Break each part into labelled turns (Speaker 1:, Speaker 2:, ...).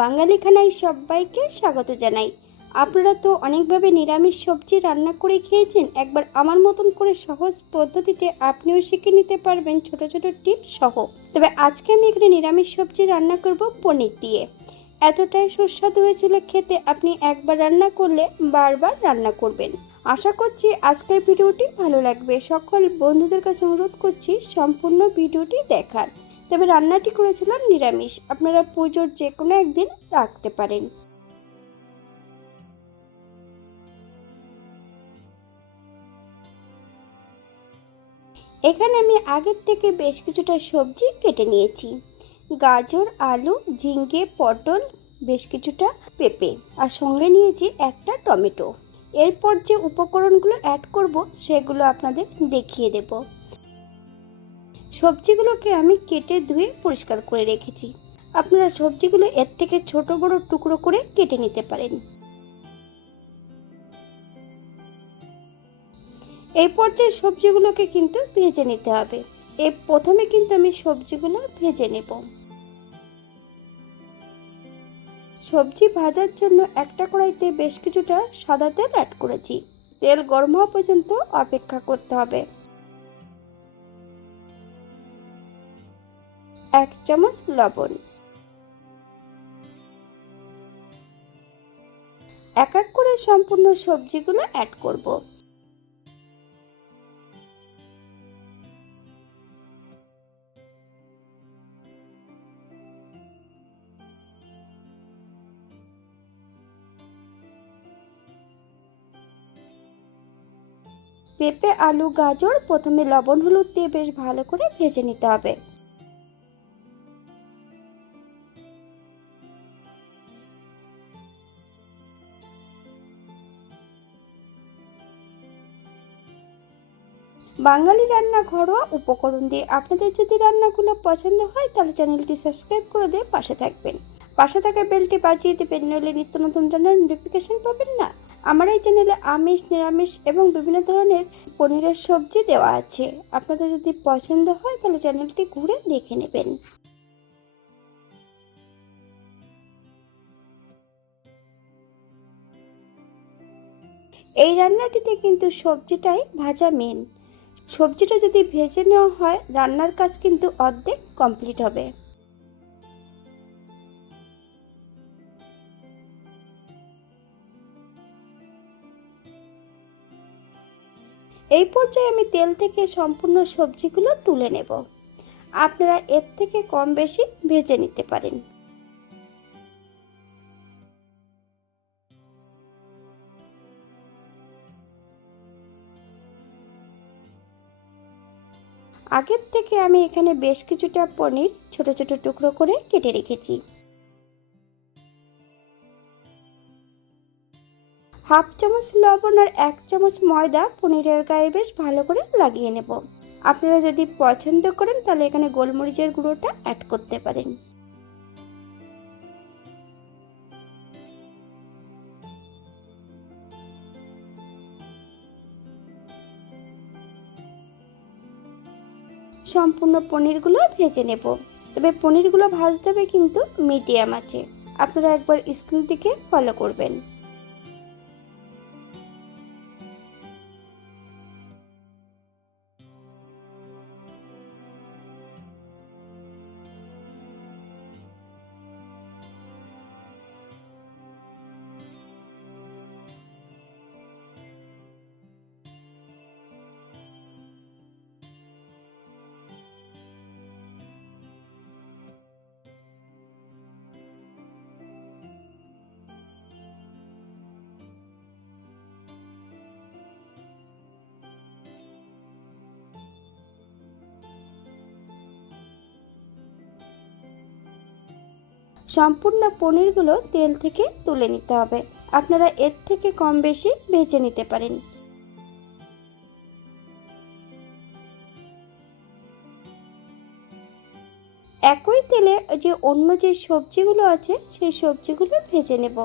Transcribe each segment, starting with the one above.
Speaker 1: বাঙালি খানায় সবাইকে স্বাগত জানাই। আপনারা তো অনেকভাবে নিরামিষ সবজি রান্না করে খেয়েছেন, একবার আমার মতন করে সহজ পদ্ধতিতে আপনিও শিখে নিতে পারবেন ছোট ছোট টিপস সহ। তবে আজকে আমি এখানে নিরামিষ সবজি রান্না করব পনির দিয়ে। এতটাই সুস্বাদু হয়েছিল খেতে, আপনি একবার রান্না করলে বারবার রান্না করবেন। আশা করছি আজকের ভিডিওটি ভালো লাগবে। সকল বন্ধুদের কাছে অনুরোধ করছি সম্পূর্ণ ভিডিওটি দেখার। তবে রান্নাটি করেছিলাম নিরামিষ। আপনারা পুজোর যে কোনো একদিন রাখতে পারেন। এখানে আমি আগের থেকে বেশ কিছুটা সবজি কেটে নিয়েছি। গাজর, আলু ঝিঙ্গে পটল, বেশ কিছুটা পেঁপে আর সঙ্গে নিয়েছি একটা টমেটো। এরপর যে উপকরণগুলো অ্যাড করব, সেগুলো আপনাদের দেখিয়ে দেব। সবজিগুলোকে আমি কেটে ধুয়ে পরিষ্কার করে রেখেছি। আপনারা সবজিগুলো এর থেকে ছোট বড় টুকরো করে কেটে নিতে পারেন। এই পর্যায়ে সবজিগুলোকে কিন্তু ভেজে নিতে হবে। এ প্রথমে কিন্তু আমি সবজিগুলো ভেজে নেব। সবজি ভাজার জন্য একটা কড়াইতে বেশ কিছুটা সাদা তেল অ্যাড করেছি। তেল গরম হওয়া পর্যন্ত অপেক্ষা করতে হবে। এক চামচ লবণ। এক এক করে সম্পূর্ণ সবজিগুলো অ্যাড করব। পেঁপে, আলু, গাজর, প্রথমে লবণ, হলুদ দিয়ে বেশ ভালো করে ভেজে নিতে হবে। বাঙালি রান্না ঘরোয়া উপকরণ দিয়ে আপনাদের যদি রান্নাগুলো পছন্দ হয়, তাহলে চ্যানেলটি সাবস্ক্রাইব করে দিয়ে পাশে থাকবেন। পাশে থাকা বেলটি বাজিয়ে দেবেন, নইলে নিত্য নতুন রান্নার নোটিফিকেশান পাবেন না। আমার এই চ্যানেলে আমিষ, নিরামিষ এবং বিভিন্ন ধরনের পনিরের সবজি দেওয়া আছে। আপনাদের যদি পছন্দ হয়, তাহলে চ্যানেলটি ঘুরে দেখে নেবেন। এই রান্নাটিতে কিন্তু সবজিটাই ভাজা মেন সবজিটা যদি ভেজে নেওয়া হয়, রান্নার কাজ কিন্তু অর্ধেক কমপ্লিট হবে। এই পর্যায়ে আমি তেল থেকে সম্পূর্ণ সবজিগুলো তুলে নেব। আপনারা এর থেকে কম বেশি ভেজে নিতে পারেন। আগের থেকে আমি এখানে বেশ কিছুটা পনির ছোট ছোট টুকরো করে কেটে রেখেছি। হাফ চামচ লবণ আর এক চামচ ময়দা পনিরের গায়ে বেশ ভালো করে লাগিয়ে নেব। আপনারা যদি পছন্দ করেন তাহলে এখানে গোলমরিচের গুঁড়োটা অ্যাড করতে পারেন। সম্পূর্ণ পনিরগুলো ভেজে নেব। তবে পনিরগুলো ভাজতে হবে কিন্তু মিডিয়াম আছে। আপনারা একবার স্ক্রিন থেকে ফলো করবেন। সম্পূর্ণ পনিরগুলো তেল থেকে তুলে নিতে হবে। আপনারা এর থেকে কম বেশি ভেজে নিতে পারেন। একই তেলে যে অন্য যে সবজিগুলো আছে, সেই সবজিগুলো ভেজে নেব।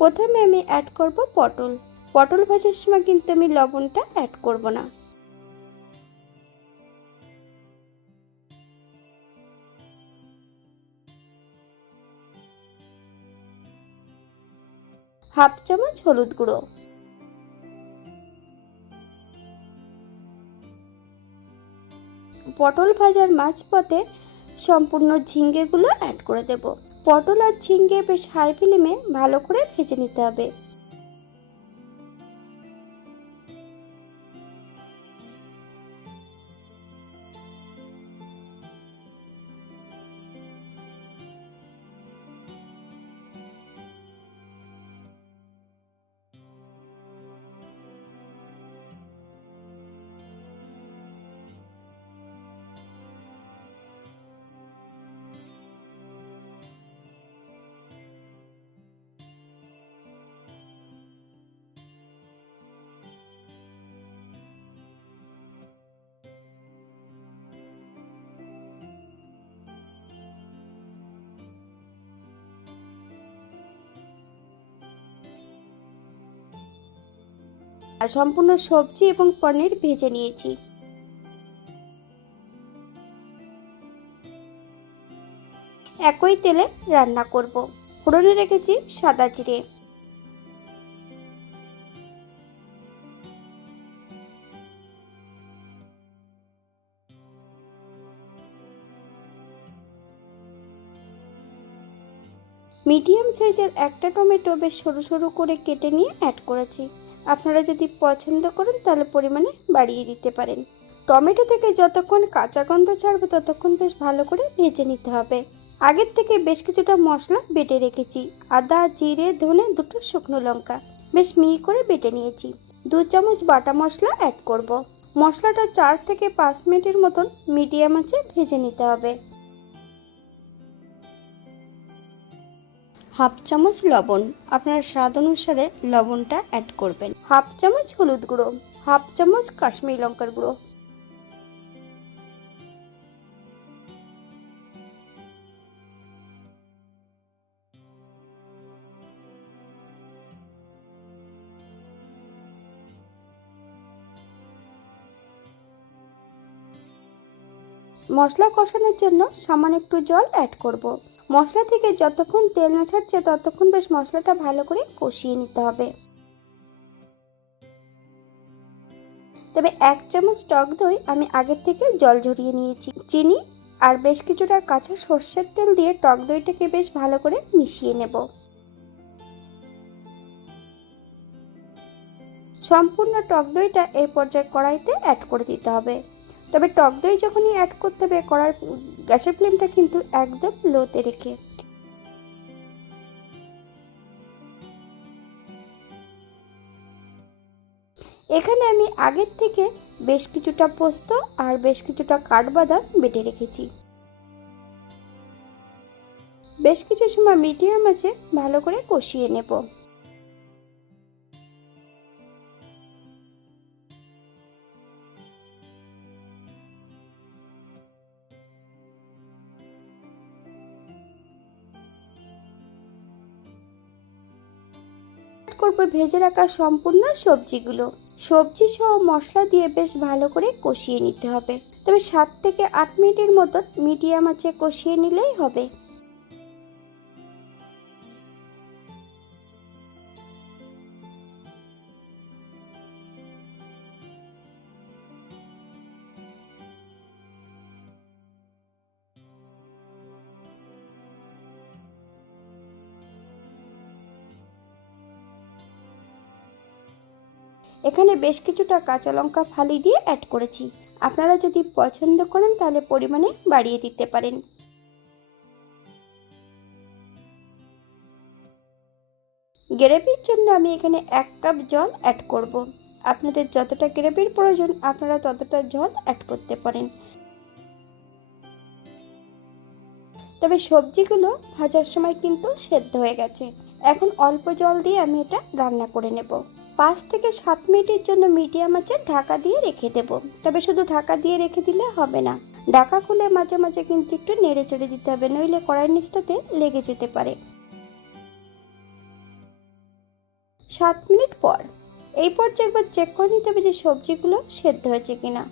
Speaker 1: প্রথমে আমি অ্যাড করব পটল। পটল ভাজার সময় কিন্তু আমি লবণটা অ্যাড করব না। হাফ চামচ হলুদ গুঁড়ো। পটল ভাজার মাঝপথে সম্পূর্ণ ঝিঙ্গেগুলো অ্যাড করে দেব। পটল আর ঝিঙ্গে বেশ হাই ফিলিমে ভালো করে ভেজে নিতে হবে। আর সম্পূর্ণ সবজি এবং পনির ভেজে নিয়েছি। একই তেলে রান্না করব। ফোড়নে রেখেছি সাদা জিরে। মিডিয়াম সাইজের একটা টমেটো বেশ সরু সরু করে কেটে নিয়ে অ্যাড করেছি। আপনারা যদি পছন্দ করেন, তাহলে পরিমাণে বাড়িয়ে দিতে পারেন। টমেটো থেকে যতক্ষণ কাঁচা গন্ধ ছাড়বে, ততক্ষণ বেশ ভালো করে ভেজে নিতে হবে। আগের থেকে বেশ কিছুটা মশলা বেটে রেখেছি। আদা, জিরে, ধনে দুটো শুকনো লঙ্কা। বেশ মিহি করে বেটে নিয়েছি। দু চামচ বাটা মশলা অ্যাড করব। মশলাটা চার থেকে পাঁচ মিনিটের মতন মিডিয়াম আঁচে ভেজে নিতে হবে। হাফ চামচ লবণ। আপনার স্বাদ অনুসারে লবণটা অ্যাড করবেন। হাফ চামচ হলুদ গুঁড়ো, হাফ চামচ কাশ্মীরি লঙ্কার গুঁড়ো। মশলা কষানোর জন্য সামান্য একটু জল অ্যাড করব। মশলা থেকে যতক্ষণ তেল না ছাড়ছে ততক্ষণ বেশ মশলাটা ভালো করে কষিয়ে নিতে হবে। তবে এক চামচ টক দই আমি আগের থেকে জল ঝরিয়ে নিয়েছি। চিনি আর বেশ কিছুটা কাঁচা সর্ষের তেল দিয়ে টক দইটাকে বেশ ভালো করে মিশিয়ে নেব। সম্পূর্ণ টক দইটা এই পর্যায়ে কড়াইতে অ্যাড করে দিতে হবে। তবে টক দই যখনই অ্যাড করতে হবে করার গ্যাসের ফ্লেমটা কিন্তু একদম লোতে রেখে। এখানে আমি আগের থেকে বেশ কিছুটা পোস্ত আর বেশ কিছুটা কাঠবাদাম বেটে রেখেছি। বেশ কিছু সময় মিডিয়াম আছে ভালো করে কষিয়ে নেব। করব ভেজে রাখা সম্পূর্ণ সবজিগুলো। সবজি সহ মশলা দিয়ে বেশ ভালো করে কষিয়ে নিতে হবে। তবে সাত থেকে আট মিনিটের মতো মিডিয়াম আছে কষিয়ে নিলেই হবে। এখানে বেশ কিছুটা কাঁচা লঙ্কা ফালি দিয়ে অ্যাড করেছি। আপনারা যদি পছন্দ করেন তাহলে পরিমাণে বাড়িয়ে দিতে পারেন। গ্রেভির জন্য আমি এখানে এক কাপ জল অ্যাড করব। আপনাদের যতটা গ্রেভির প্রয়োজন, আপনারা ততটা জল অ্যাড করতে পারেন। তবে সবজিগুলো ভাজার সময় কিন্তু সেদ্ধ হয়ে গেছে। এখন অল্প জল দিয়ে আমি এটা রান্না করে নেব। পাঁচ থেকে সাত মিনিটের জন্য মিডিয়াম আঁচে ঢাকা দিয়ে রেখে দেব। তবে শুধু ঢাকা দিয়ে রেখে দিলে হবে না। ঢাকা খুলে মাঝে মাঝে কিন্তু একটু নেড়ে চেড়ে দিতে হবে, নইলে কড়াই নিচটাতে লেগে যেতে পারে। সাত মিনিট পর। এই পর্যায়ে একবার চেক করে নিতে হবে যে সবজিগুলো সেদ্ধ হয়েছে কিনা।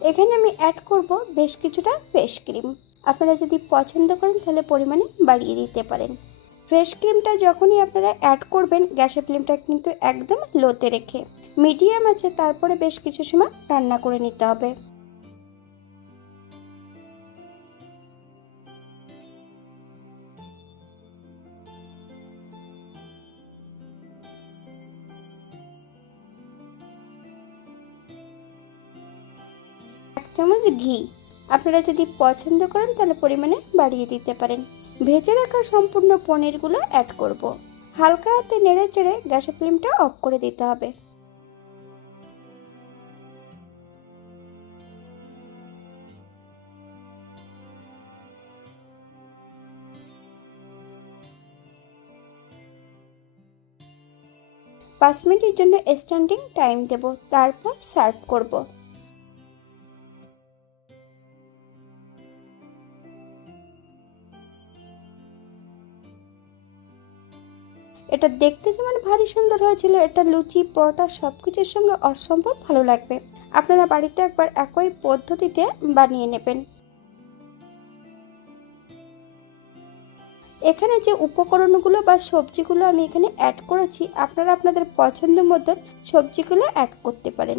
Speaker 1: এখানে আমি অ্যাড করব বেশ কিছুটা ফেস ক্রিম আপনারা যদি পছন্দ করেন তাহলে পরিমাণে বাড়িয়ে দিতে পারেন। ফ্রেশ ক্রিমটা যখনই আপনারা অ্যাড করবেন, গ্যাসের ফ্লেমটা কিন্তু একদম লোতে রেখে মিডিয়াম আছে, তারপরে বেশ কিছু সময় রান্না করে নিতে হবে। এক চামচ ঘি। আপনারা যদি পছন্দ করেন তাহলে পরিমাণে বাড়িয়ে দিতে পারেন। ভেজে রাখা সম্পূর্ণ পনিরগুলো অ্যাড করব। হালকা হাতে নেড়ে চেড়ে গ্যাসের ফ্লেমটা অফ করে দিতে হবে। পাঁচ মিনিটের জন্য স্ট্যান্ডিং টাইম দেব। তারপর সার্ভ করব। এটা দেখতে যেমন ভারী সুন্দর হয়েছিল, এটা লুচি, পরোটা সব কিছুর সঙ্গে অসম্ভব ভালো লাগবে। আপনারা বাড়িতে একবার একই পদ্ধতিতে বানিয়ে নেবেন। এখানে যে উপকরণগুলো বা সবজিগুলো আমি এখানে অ্যাড করেছি, আপনারা আপনাদের পছন্দ মতন সবজিগুলো অ্যাড করতে পারেন।